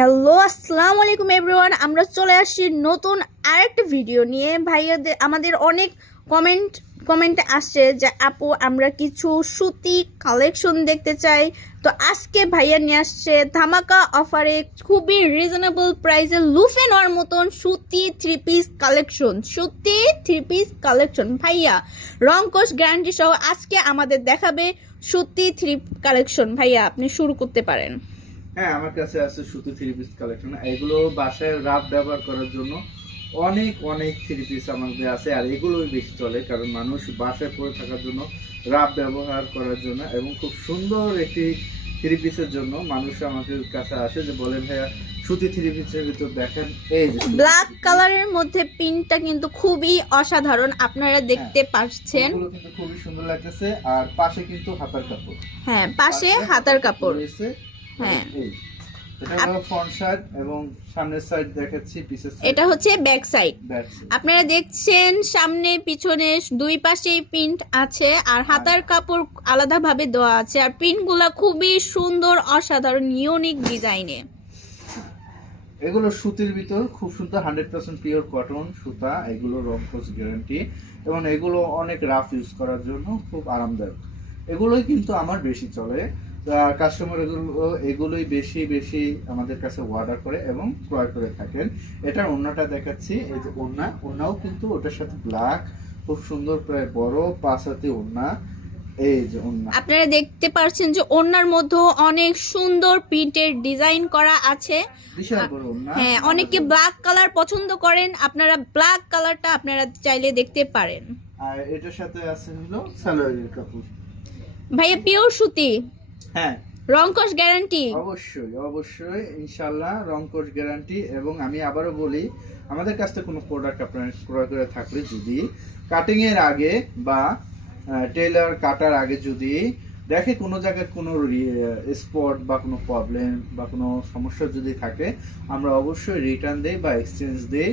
Hello আসসালামু আলাইকুম everyone, আমরা চলে আসছি নতুন আরেকটা ভিডিও নিয়ে। ভাইয়াদের আমাদের অনেক কমেন্ট আসছে যে আপু আমরা কিছু সুতি কালেকশন দেখতে চাই। তো আজকে ভাইয়া নিয়ে আসছে ধামাকা অফারে খুবই রিজনেবল প্রাইসে লুফে নেওয়ার মতন সুতি থ্রি পিস কালেকশন ভাইয়া রংকশ গ্যারান্টি সহ আজকে আমাদের দেখাবে সুতি থ্রি কালেকশন। ভাইয়া আপনি শুরু করতে পারেন। হ্যাঁ, আমার কাছে আছে সুতি থ্রি পিস কালেকশন। এগুলো বাসায় রাফ ব্যবহার করার জন্য অনেক অনেক থ্রি পিস আমাদের আছে, আর এগুলোই বেশি চলে কারণ মানুষ বাসায় পরে থাকার জন্য রাফ ব্যবহার করার জন্য এবং খুব সুন্দর একটি থ্রি পিসের জন্য মানুষ আমাদের কাছে আসে যে বলেন ভাইয়া সুতি থ্রি পিসের ভিতর দেখেন এই যে ব্ল্যাক কালারের মধ্যে প্রিন্টটা কিন্তু খুবই অসাধারণ, আপনারা দেখতে পাচ্ছেন। এগুলো কিন্তু খুবই সুন্দর লাগতেছে। আর পাশে কিন্তু হাতার কাপড়, হ্যাঁ পাশে হাতার কাপড়। হ্যাঁ এটা হলো ফ্রন্ট সাইড এবং সামনের সাইড দেখাচ্ছি, পিছের সাইড এটা হচ্ছে ব্যাক সাইড। আপনারা দেখছেন সামনে পিছনে দুই পাশেই প্রিন্ট আছে আর হাতার কাপড় আলাদাভাবে দেওয়া আছে। আর প্রিন্টগুলো খুবই সুন্দর, অসাধারণ, ইউনিক ডিজাইনে। এগুলো সুতির ভিতর খুব সুন্দর 100% পিওর কটন সুতা। এগুলো রংকশ গ্যারান্টি এবং এগুলো অনেক রাফ ইউজ করার জন্য খুব আরামদায়ক। এগুলোই কিন্তু আমার বেশি চলে, কাস্টমার এগুলোই বেশি বেশি আমাদের কাছে অর্ডার করে এবং ক্রয় করে থাকেন। এটার ওড়নাটা দেখাচ্ছি, এই যে ওড়নাও কিন্তু ওটার সাথে ব্ল্যাক, খুব সুন্দর প্রায় বড় 5 হাতি ওড়না। এই যে ওড়না আপনারা দেখতে পাচ্ছেন যে ওড়নার মধ্যে অনেক সুন্দর প্রিন্টের ডিজাইন করা আছে। বিশাল বড় ওড়না। হ্যাঁ, অনেকে ব্ল্যাক কালার পছন্দ করেন, আপনারা ব্ল্যাক কালারটা আপনারা চাইলে দেখতে পারেন। আর এটার সাথে আছে হলো সালোয়ারের কাপড়। ভাইয়া পিওর সুতি, হ্যাঁ রংকশ গ্যারান্টি। অবশ্যই অবশ্যই ইনশাআল্লাহ রংকশ গ্যারান্টি। এবং আমি আবারও বলি, আমাদের কাছ থেকে কোনো প্রোডাক্ট আপনারা ক্রয় করে থাকলে যদি কাটিং এর আগে বা টেলার কাটার আগে যদি দেখে কোনো জায়গায় কোনো স্পট বা কোনো প্রবলেম বা কোনো সমস্যা যদি থাকে, আমরা অবশ্যই রিটার্ন দেই বা এক্সচেঞ্জ দেই।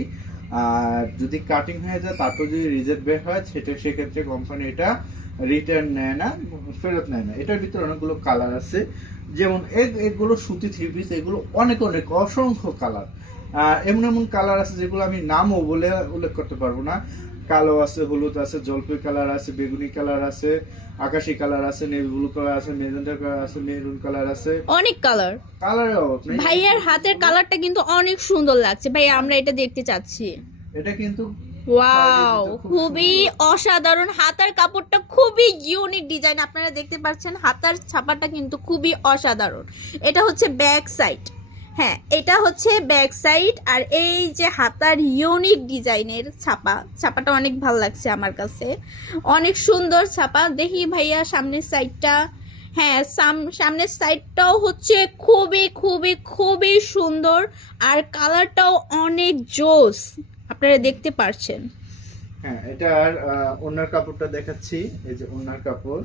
আর যদি কাটিং হয়ে যায় তারপর যদি রিজেক্ট বের হয় সেক্ষেত্রে কোম্পানি এটা রিটার্ন নেয় না, ফেরত নেয় না। এটার ভিতরে অনেকগুলো কালার আছে, যেমন এগুলো সুতি থ্রি পিস, এগুলো অনেক অনেক অসংখ্য কালার। এমন এমন কালার আছে যেগুলো আমি নামও বলে উল্লেখ করতে পারবো না। কালো আছে, হলুদ আছে, জলপাই কালার আছে, বেগুনি কালার আছে, আকাশি কালার আছে, নেভি ব্লু কালার আছে, মেজেন্টা কালার আছে, মেরুন কালার আছে, অনেক কালার। কালারের অভাব নেই। ভাইয়ার হাতের কালারটা কিন্তু অনেক সুন্দর লাগছে ভাইয়া, আমরা এটা দেখতে চাচ্ছি। এটা কিন্তু ওয়াও, খুবই অসাধারণ। হাতার কাপড়টা খুবই ইউনিক ডিজাইন, আপনারা দেখতে পাচ্ছেন হাতার ছাপাটা কিন্তু খুবই অসাধারণ। এটা হচ্ছে ব্যাক সাইড। হ্যাঁ, এটা হচ্ছে ব্যাক সাইড। আর এই যে হাতার ইউনিক ডিজাইনের ছাপাটা অনেক ভালো লাগছে আমার কাছে, অনেক সুন্দর ছাপা। দেখি ভাইয়া সামনের সাইডটা। হ্যাঁ, সামনের সাইডটাও হচ্ছে খুবই খুবই খুবই সুন্দর আর কালারটাও অনেক জোস, আপনারা দেখতে পারছেন। হ্যাঁ, এটার ওড়নার কাপড়টা দেখাচ্ছি, এই যে ওড়নার কাপড়।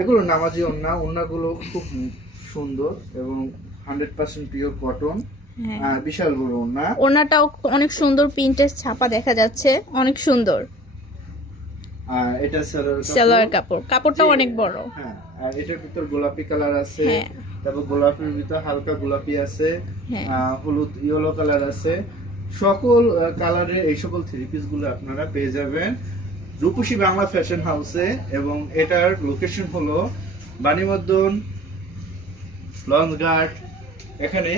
এগুলো নামাজি ওড়নাগুলো খুব সুন্দর এবং 100% পিওর কটন। বিশাল বড় ওড়নাটাও অনেক সুন্দর, প্রিন্টের ছাপা দেখা যাচ্ছে, অনেক সুন্দর। এটা সালোয়ার কাপড়টাও অনেক বড়। হ্যাঁ, আর এটার ভিতর গোলাপি কালার আছে, হ্যাঁ। তারপর গোলাপির ভিতর হালকা গোলাপি আছে, হ্যাঁ। হলুদ ইয়েলো কালার আছে। সকল কালারের এই সকল থ্রি পিস গুলো আপনারা পেয়ে যাবেন রূপসী বাংলা ফ্যাশন হাউসে। এবং এটার লোকেশন হলো বাণীমদ্দন লঞ্চঘাট। এখানে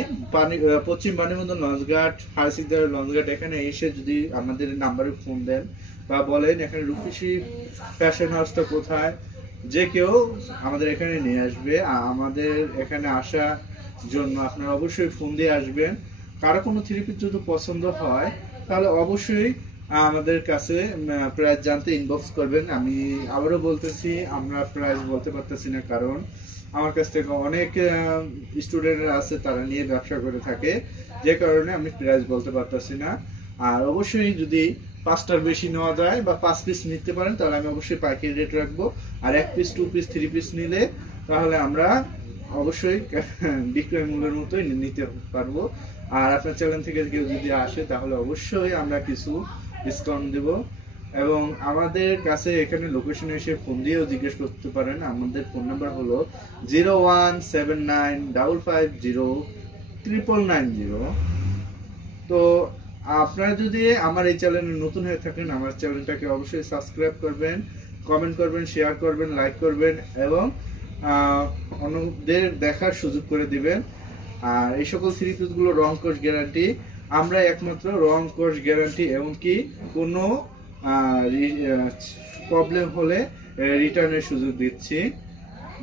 পশ্চিম বাণীমদ্দন লঞ্চঘাট, হারসিকদার লঞ্চঘাট। এখানে এসে যদি আমাদের নাম্বারে ফোন দেন বা বলেন এখানে রূপসী ফ্যাশন হাউসটা কোথায়, যে কেউ আমাদের এখানে নিয়ে আসবে। আমাদের এখানে আসার জন্য আপনারা অবশ্যই ফোন দিয়ে আসবেন। কারো কোনো থ্রি পিস যদি পছন্দ হয় তাহলে অবশ্যই আমাদের কাছে প্রাইস জানতে ইনবক্স করবেন। আমি আবারও বলতেছি, আমরা প্রাইস বলতে পারতেছি না কারণ আমার কাছ থেকে অনেক স্টুডেন্ট আছে, তারা নিয়ে ব্যবসা করে থাকে, যে কারণে আমি প্রাইস বলতে পারতেছি না। আর অবশ্যই যদি 5টার বেশি নেওয়া যায় বা 5 পিস নিতে পারেন তাহলে আমি অবশ্যই পাইকারি রেট রাখবো। আর 1 পিস 2 পিস 3 পিস নিলে তাহলে আমরা অবশ্যই বিক্রয় মূল্যের মতোই নিতে পারবো। আর আপনার চ্যানেল থেকে কেউ যদি আসে তাহলে অবশ্যই আমরা কিছু ডিসকাউন্ট দেব। এবং আমাদের কাছে এখানে লোকেশনে এসে ফোন দিয়েও জিজ্ঞেস করতে পারেন। আমাদের ফোন নাম্বার হলো 0179550 9990। তো আপনারা যদি আমার এই চ্যানেলে নতুন হয়ে থাকেন, আমার চ্যানেলটাকে অবশ্যই সাবস্ক্রাইব করবেন, কমেন্ট করবেন, শেয়ার করবেন, লাইক করবেন এবং অন্যদের দেখার সুযোগ করে দিবেন। আর এই সকল থ্রি পিসগুলো রং কোর্স গ্যারান্টি, আমরা একমাত্র রং কোর্স গ্যারান্টি, এমনকি কোনো প্রবলেম হলে রিটার্নের সুযোগ দিচ্ছি।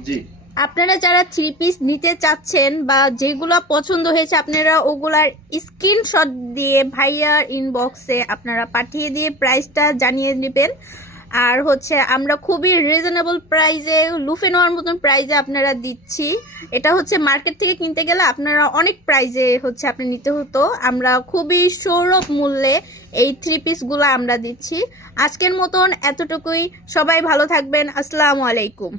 জি, আপনারা যারা থ্রি পিস নিতে চাচ্ছেন বা যেগুলো পছন্দ হয়েছে আপনারা ওগুলার স্ক্রিনশট দিয়ে ভাইয়ার ইনবক্সে আপনারা পাঠিয়ে দিয়ে প্রাইসটা জানিয়ে নেবেন। আর হচ্ছে আমরা খুবই রিজনেবল প্রাইসে, লুফে নেওয়ার মতন প্রাইসে আপনারা দিচ্ছি। এটা হচ্ছে মার্কেট থেকে কিনতে গেলে আপনারা অনেক প্রাইসে হচ্ছে আপনি নিতে হতো, আমরা খুবই সৌরভ মূল্যে এই থ্রি পিসগুলো আমরা দিচ্ছি। আজকের মতন এতটুকুই, সবাই ভালো থাকবেন, আসসালামু আলাইকুম।